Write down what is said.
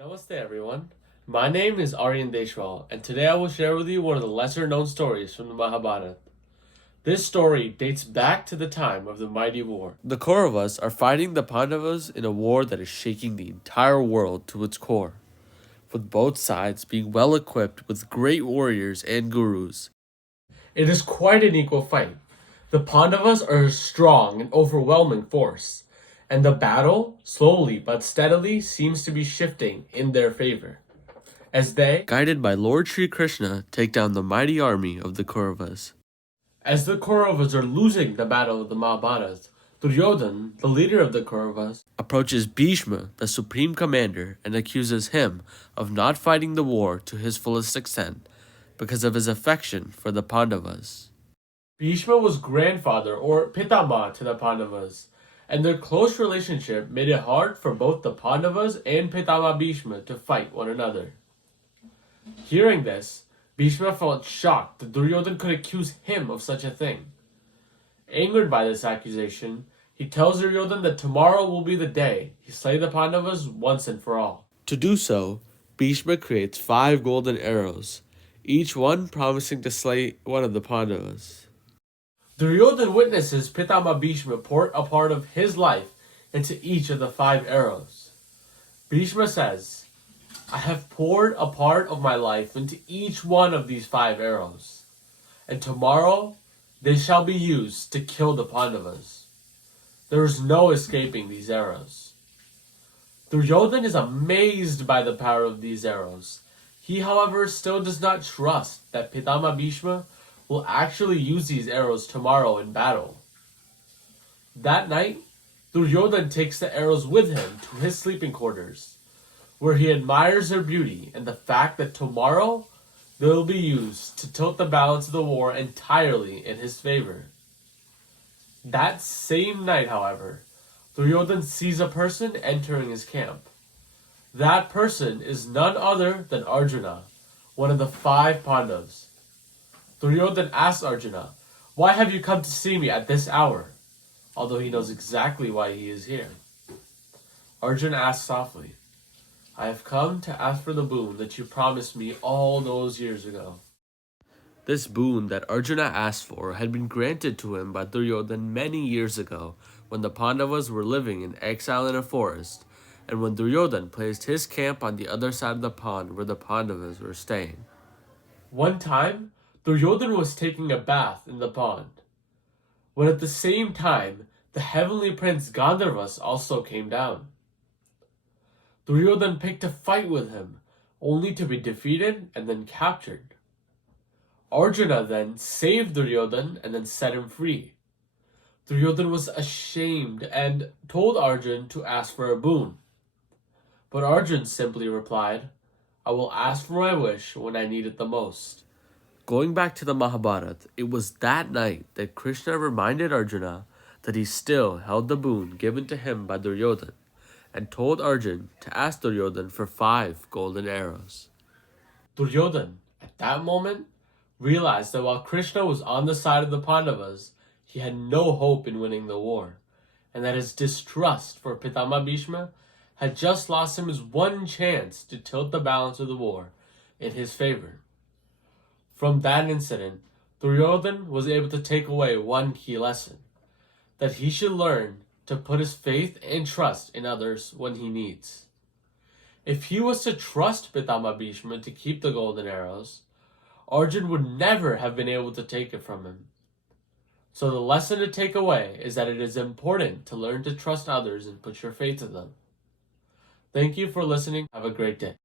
Namaste everyone. My name is Aryan Deshwal, and today I will share with you one of the lesser known stories from the Mahabharata. This story dates back to the time of the mighty war. The Kauravas are fighting the Pandavas in a war that is shaking the entire world to its core, with both sides being well equipped with great warriors and gurus. It is quite an equal fight. The Pandavas are a strong and overwhelming force, and the battle, slowly but steadily, seems to be shifting in their favor, as they, guided by Lord Sri Krishna, take down the mighty army of the Kauravas. As the Kauravas are losing the battle of the Mahabharata, Duryodhan, the leader of the Kauravas, approaches Bhishma, the supreme commander, and accuses him of not fighting the war to his fullest extent because of his affection for the Pandavas. Bhishma was grandfather or Pitama to the Pandavas, and their close relationship made it hard for both the Pandavas and Pitama Bhishma to fight one another. Hearing this, Bhishma felt shocked that Duryodhan could accuse him of such a thing. Angered by this accusation, he tells Duryodhan that tomorrow will be the day he slay the Pandavas once and for all. To do so, Bhishma creates 5 golden arrows, each one promising to slay one of the Pandavas. Duryodhan witnesses Pitama Bhishma pour a part of his life into each of the 5 arrows. Bhishma says, "I have poured a part of my life into each one of these 5 arrows, and tomorrow they shall be used to kill the Pandavas. There is no escaping these arrows." Duryodhan is amazed by the power of these arrows. He, however, still does not trust that Pitama Bhishma will actually use these arrows tomorrow in battle. That night, Duryodhan takes the arrows with him to his sleeping quarters, where he admires their beauty and the fact that tomorrow they will be used to tilt the balance of the war entirely in his favor. That same night, however, Duryodhan sees a person entering his camp. That person is none other than Arjuna, one of the 5 Pandavas. Duryodhan asks Arjuna, "Why have you come to see me at this hour?" although he knows exactly why he is here. Arjuna asks softly, "I have come to ask for the boon that you promised me all those years ago." This boon that Arjuna asked for had been granted to him by Duryodhan many years ago when the Pandavas were living in exile in a forest, and when Duryodhan placed his camp on the other side of the pond where the Pandavas were staying. One time, Duryodhan was taking a bath in the pond, when at the same time the heavenly prince Gandharvas also came down. Duryodhan picked a fight with him, only to be defeated and then captured. Arjuna then saved Duryodhan and then set him free. Duryodhan was ashamed and told Arjuna to ask for a boon. But Arjuna simply replied, "I will ask for my wish when I need it the most." Going back to the Mahabharata, it was that night that Krishna reminded Arjuna that he still held the boon given to him by Duryodhan, and told Arjuna to ask Duryodhan for 5 golden arrows. Duryodhan, at that moment, realized that while Krishna was on the side of the Pandavas, he had no hope in winning the war, and that his distrust for Pitama Bhishma had just lost him his one chance to tilt the balance of the war in his favor. From that incident, Duryodhan was able to take away one key lesson, that he should learn to put his faith and trust in others when he needs. If he was to trust Pitama Bhishma to keep the golden arrows, Arjuna would never have been able to take it from him. So the lesson to take away is that it is important to learn to trust others and put your faith in them. Thank you for listening. Have a great day.